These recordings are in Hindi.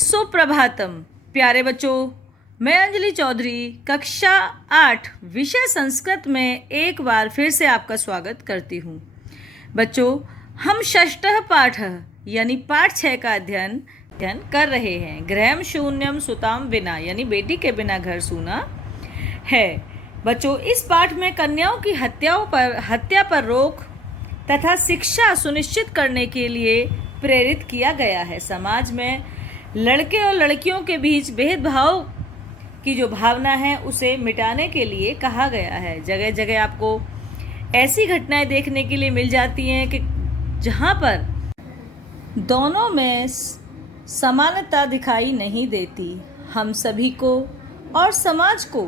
सुप्रभातम प्यारे बच्चों, मैं अंजलि चौधरी कक्षा 8 विषय संस्कृत में एक बार फिर से आपका स्वागत करती हूँ। बच्चों, हम षष्ठः पाठ यानी पाठ 6 का अध्ययन कर रहे हैं। गृहम शून्यम सुताम विना यानी बेटी के बिना घर सूना है। बच्चों, इस पाठ में कन्याओं की हत्या पर रोक तथा शिक्षा सुनिश्चित करने के लिए प्रेरित किया गया है। समाज में लड़के और लड़कियों के बीच भेदभाव की जो भावना है उसे मिटाने के लिए कहा गया है। जगह जगह आपको ऐसी घटनाएं देखने के लिए मिल जाती हैं कि जहां पर दोनों में समानता दिखाई नहीं देती। हम सभी को और समाज को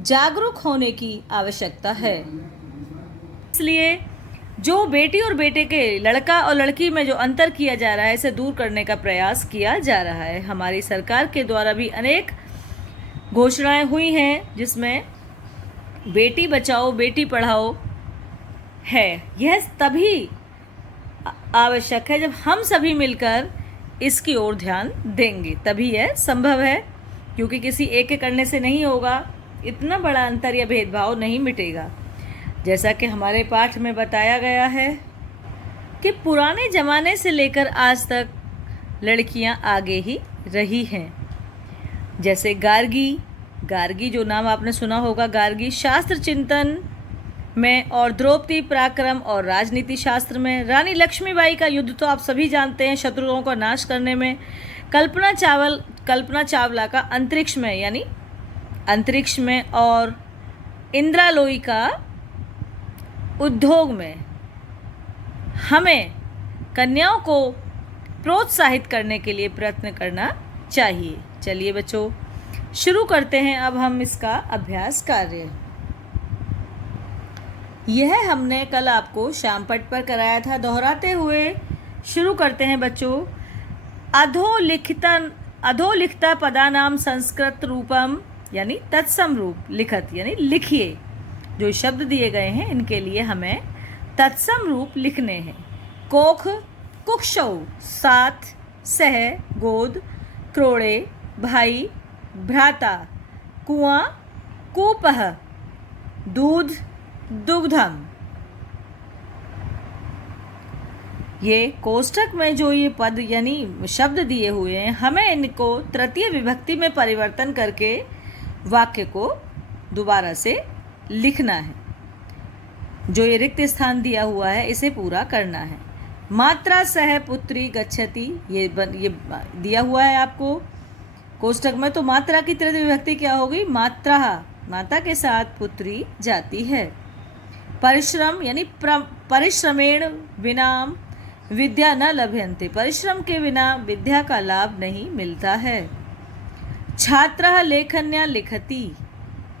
जागरूक होने की आवश्यकता है। इसलिए जो बेटी और बेटे के, लड़का और लड़की में जो अंतर किया जा रहा है, इसे दूर करने का प्रयास किया जा रहा है। हमारी सरकार के द्वारा भी अनेक घोषणाएं हुई हैं जिसमें बेटी बचाओ बेटी पढ़ाओ है। यह तभी आवश्यक है जब हम सभी मिलकर इसकी ओर ध्यान देंगे, तभी यह संभव है, क्योंकि किसी एक के करने से नहीं होगा। इतना बड़ा अंतर या भेदभाव नहीं मिटेगा। जैसा कि हमारे पाठ में बताया गया है कि पुराने ज़माने से लेकर आज तक लड़कियां आगे ही रही हैं। जैसे गार्गी जो नाम आपने सुना होगा, गार्गी शास्त्र चिंतन में और द्रौपदी पराक्रम और राजनीति शास्त्र में। रानी लक्ष्मीबाई का युद्ध तो आप सभी जानते हैं, शत्रुओं का नाश करने में। कल्पना चावला का अंतरिक्ष में और इंदिरा लोई का उद्योग में। हमें कन्याओं को प्रोत्साहित करने के लिए प्रयत्न करना चाहिए। चलिए बच्चों, शुरू करते हैं अब हम इसका अभ्यास कार्य। यह हमने कल आपको श्यामपट्ट पर कराया था। दोहराते हुए शुरू करते हैं बच्चों। अधोलिखिता पदानाम संस्कृत रूपम यानी तत्सम रूप लिखत यानी लिखिए। जो शब्द दिए गए हैं इनके लिए हमें तत्सम रूप लिखने हैं। कोख कुक्षौ, साथ, सह, गोद, क्रोड़े, भाई, भ्राता, कुआं, कूपः, दूध, दुग्धम। ये कोष्ठक में जो ये पद यानी शब्द दिए हुए हैं, हमें इनको तृतीय विभक्ति में परिवर्तन करके वाक्य को दोबारा से लिखना है। जो ये रिक्त स्थान दिया हुआ है इसे पूरा करना है। मात्रा सह पुत्री गच्छति, ये दिया हुआ है आपको कोष्ठक में। तो मात्रा की तृतीय विभक्ति क्या होगी? मात्रा, माता के साथ पुत्री जाती है। परिश्रम यानी परिश्रमेण विना विद्या न लभ्यन्ते, परिश्रम के बिना विद्या का लाभ नहीं मिलता है। छात्रः लेखन्या लिखति,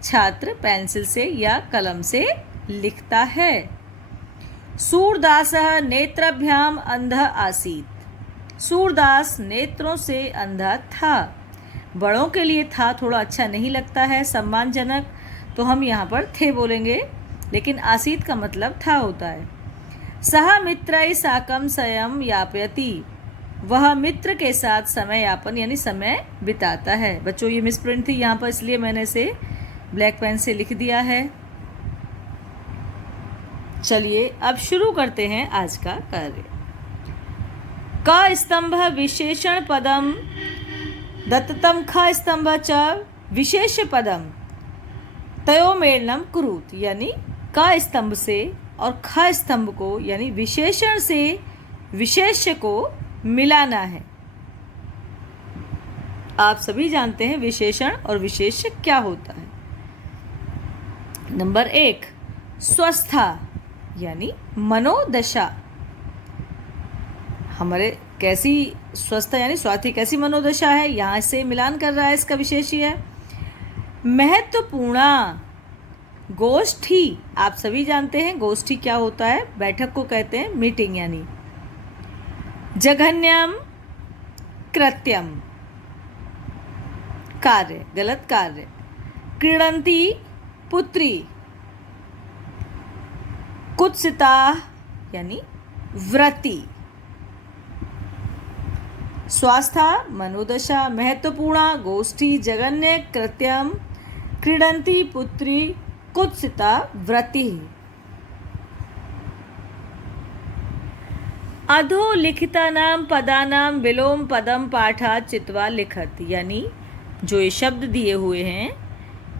छात्र पेंसिल से या कलम से लिखता है। सूरदासः नेत्रभ्याम अंधः आसीत्, सूरदास नेत्रों से अंधा था। बड़ों के लिए था थोड़ा अच्छा नहीं लगता है, सम्मानजनक, तो हम यहाँ पर थे बोलेंगे, लेकिन आसीत का मतलब था होता है। सह मित्रैः साकं समयं यापयति, वह मित्र के साथ समय यापन यानी समय बिताता है। बच्चों, ये मिसप्रिंट थी यहाँ पर, इसलिए मैंने इसे ब्लैक पेन से लिख दिया है। चलिए अब शुरू करते हैं आज का कार्य। क स्तंभ विशेषण पदम दत्तम ख स्तंभ च विशेष पदम तयोर्मेलनम कुरुत, यानी क स्तंभ से और ख स्तंभ को यानी विशेषण से विशेष्य को मिलाना है। आप सभी जानते हैं विशेषण और विशेष्य क्या होता है। नंबर 1, स्वस्था यानी मनोदशा। हमारे कैसी स्वस्थ यानी स्वास्थ्य कैसी मनोदशा है, यहाँ से मिलान कर रहा है, इसका विशेष्य है। महत्वपूर्ण गोष्ठी, आप सभी जानते हैं गोष्ठी क्या होता है, बैठक को कहते हैं मीटिंग यानी। जघन्यम कृत्यम, कार्य, गलत कार्य। क्रीडंती पुत्री, कुत्सिता यानी व्रती। स्वास्था मनोदशा महत्वपूर्ण गोष्ठी जगन्य कृत्यम क्रीडन्ति पुत्री कुत्सिता व्रति। अधोलिखितानां पदानां विलोम पदम पाठात् चित्वा लिखत, यानी जो ये शब्द दिए हुए हैं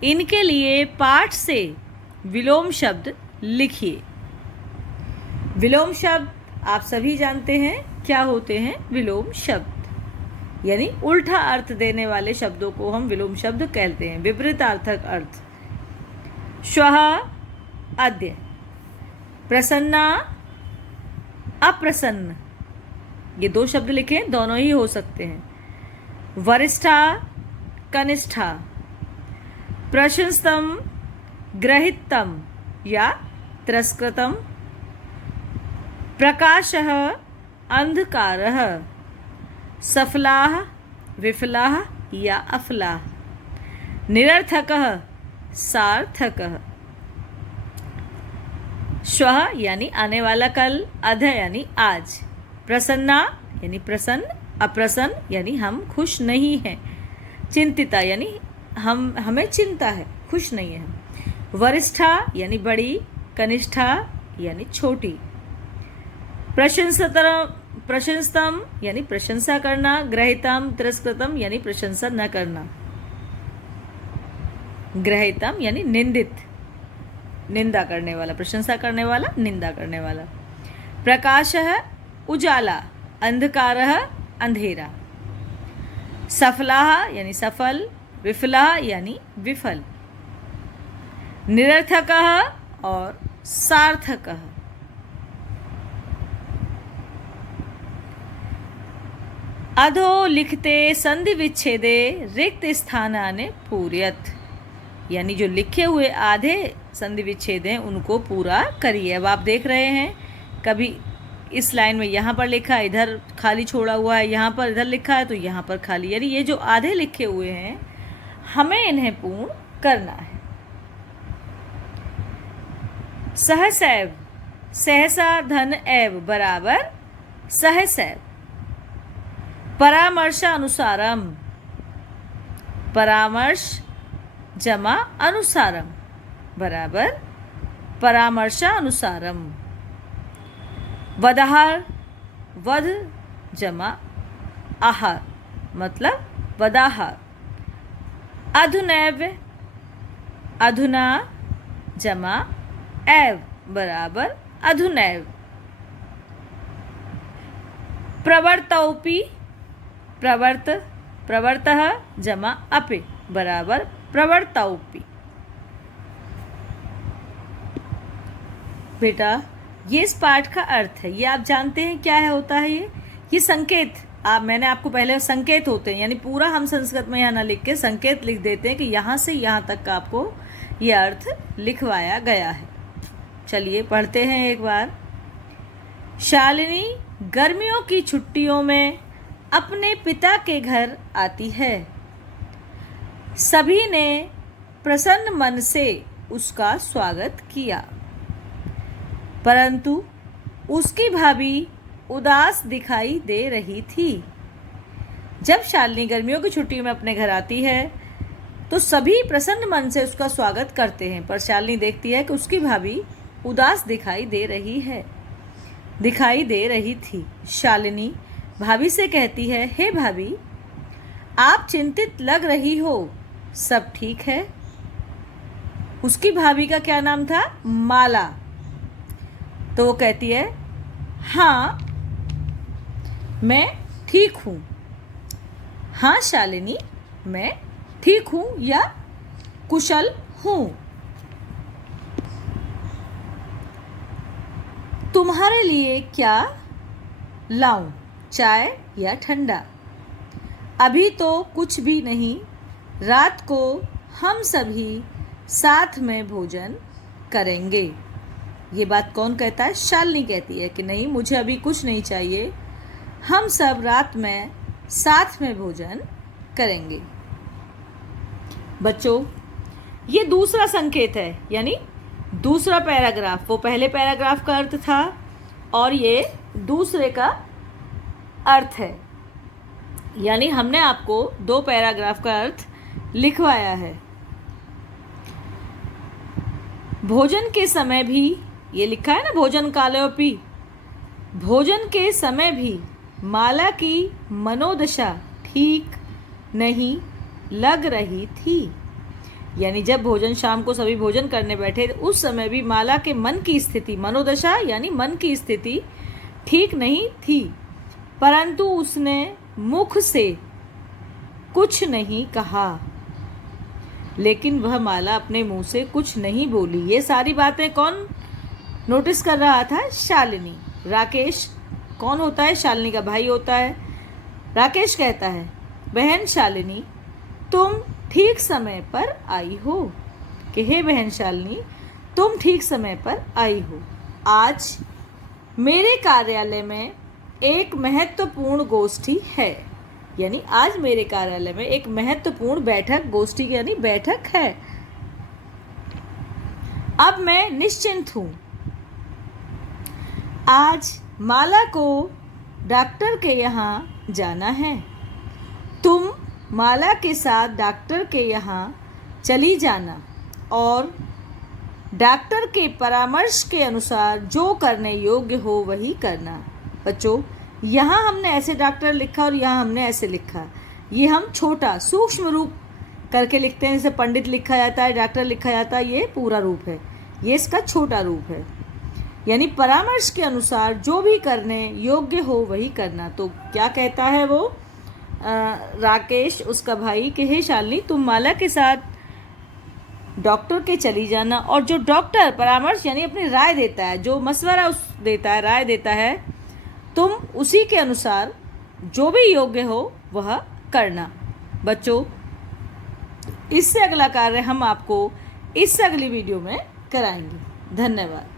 इनके लिए पाठ से विलोम शब्द लिखिए। विलोम शब्द आप सभी जानते हैं क्या होते हैं। विलोम शब्द यानी उल्टा अर्थ देने वाले शब्दों को हम विलोम शब्द कहते हैं, विपरीतार्थक अर्थ। श्वः अद्य, प्रसन्ना अप्रसन्न, ये दो शब्द लिखे, दोनों ही हो सकते हैं। वरिष्ठा कनिष्ठा, प्रशंसतम ग्रहितम या तिरस्कृतम, प्रकाशः अंधकारः, सफलाः विफलाः या अफलाः, निरर्थकः सार्थकः। श्वः यानी आने वाला कल, अध यानी आज, प्रसन्ना यानी प्रसन्न, अप्रसन्न यानी हम खुश नहीं हैं, चिंतिता यानी हमें चिंता है, खुश नहीं है हम। वरिष्ठा यानी बड़ी, कनिष्ठा यानी छोटी, प्रशंसतम यानी प्रशंसा करना, ग्रहितम तिरस्कृतम यानी प्रशंसा न करना, ग्रहितम यानी निंदित, निंदा करने वाला, प्रशंसा करने वाला, निंदा करने वाला। प्रकाशः उजाला, अंधकारः अंधेरा, सफलाः यानी सफल, विफलाः यानी विफल, निरर्थकः और सार्थकः। अधो लिखते संधि विच्छेदे रिक्त स्थानानि पूरयत, यानी जो लिखे हुए आधे संधि विच्छेद हैं उनको पूरा करिए। अब आप देख रहे हैं कभी इस लाइन में यहाँ पर लिखा है, इधर खाली छोड़ा हुआ है, यहाँ पर इधर लिखा है तो यहाँ पर खाली, यानी ये जो आधे लिखे हुए हैं हमें इन्हें पूर्ण करना है। सहसैव, सहसा धन एव बराबर सहसैव। परामर्शानुसारम, परामर्श जमा अनुसारम बराबर परामर्शानुसारम। वदाहार, वध जमा आहार मतलब वदाहार। अधुनैव, अधुना जमा एव बराबर अधुनैव। प्रवर्तौपि, प्रवर्त, प्रवर्तः जमा अपि बराबर प्रवर्तौपि। बेटा ये इस पाठ का अर्थ है, ये आप जानते हैं क्या है, होता है ये संकेत। मैंने आपको पहले संकेत होते हैं, यानी पूरा हम संस्कृत में यहाँ ना लिख के संकेत लिख देते हैं कि यहाँ से यहाँ तक का आपको ये अर्थ लिखवाया गया है। चलिए पढ़ते हैं एक बार। शालिनी गर्मियों की छुट्टियों में अपने पिता के घर आती है। सभी ने प्रसन्न मन से उसका स्वागत किया, परंतु उसकी भाभी उदास दिखाई दे रही थी। जब शालिनी गर्मियों की छुट्टी में अपने घर आती है तो सभी प्रसन्न मन से उसका स्वागत करते हैं, पर शालिनी देखती है कि उसकी भाभी उदास दिखाई दे रही थी। शालिनी भाभी से कहती है, हे भाभी, आप चिंतित लग रही हो, सब ठीक है? उसकी भाभी का क्या नाम था? माला। तो वो कहती है, हाँ मैं ठीक हूँ। हाँ शालिनी, मैं ठीक हूँ या कुशल हूँ। तुम्हारे लिए क्या लाऊं, चाय या ठंडा? अभी तो कुछ भी नहीं, रात को हम सभी साथ में भोजन करेंगे। ये बात कौन कहता है? शालिनी कहती है कि नहीं, मुझे अभी कुछ नहीं चाहिए, हम सब रात में साथ में भोजन करेंगे। बच्चों ये दूसरा संकेत है, यानी दूसरा पैराग्राफ। वो पहले पैराग्राफ का अर्थ था और ये दूसरे का अर्थ है। यानी हमने आपको 2 पैराग्राफ का अर्थ लिखवाया है। भोजन के समय भी, ये लिखा है ना, भोजन कालोपी, भोजन के समय भी माला की मनोदशा ठीक नहीं लग रही थी। यानी जब भोजन, शाम को सभी भोजन करने बैठे, उस समय भी माला के मन की स्थिति, मनोदशा यानी मन की स्थिति ठीक नहीं थी, परंतु उसने मुख से कुछ नहीं कहा। लेकिन वह माला अपने मुंह से कुछ नहीं बोली। ये सारी बातें कौन नोटिस कर रहा था? शालिनी। राकेश कौन होता है? शालिनी का भाई होता है। राकेश कहता है, बहन शालिनी तुम ठीक समय पर आई हो, कि हे बहन शालिनी तुम ठीक समय पर आई हो। आज मेरे कार्यालय में एक महत्वपूर्ण गोष्ठी है। यानी आज मेरे कार्यालय में एक महत्वपूर्ण बैठक, गोष्ठी यानी बैठक है। अब मैं निश्चिंत हूँ। आज माला को डॉक्टर के यहाँ जाना है। तुम माला के साथ डॉक्टर के यहाँ चली जाना और डॉक्टर के परामर्श के अनुसार जो करने योग्य हो वही करना। बच्चों, यहाँ हमने ऐसे डॉक्टर लिखा और यहाँ हमने ऐसे लिखा। ये हम छोटा सूक्ष्म रूप करके लिखते हैं, जैसे पंडित लिखा जाता है, डॉक्टर लिखा जाता है, ये पूरा रूप है, ये इसका छोटा रूप है। यानी परामर्श के अनुसार जो भी करने योग्य हो वही करना। तो क्या कहता है वो राकेश, उसका भाई, कि हे शालिनी तुम माला के साथ डॉक्टर के चली जाना और जो डॉक्टर परामर्श यानी अपनी राय देता है, जो मशवरा देता है, राय देता है, तुम उसी के अनुसार जो भी योग्य हो वह करना। बच्चों, इससे अगला कार्य हम आपको इस अगली वीडियो में कराएंगे। धन्यवाद।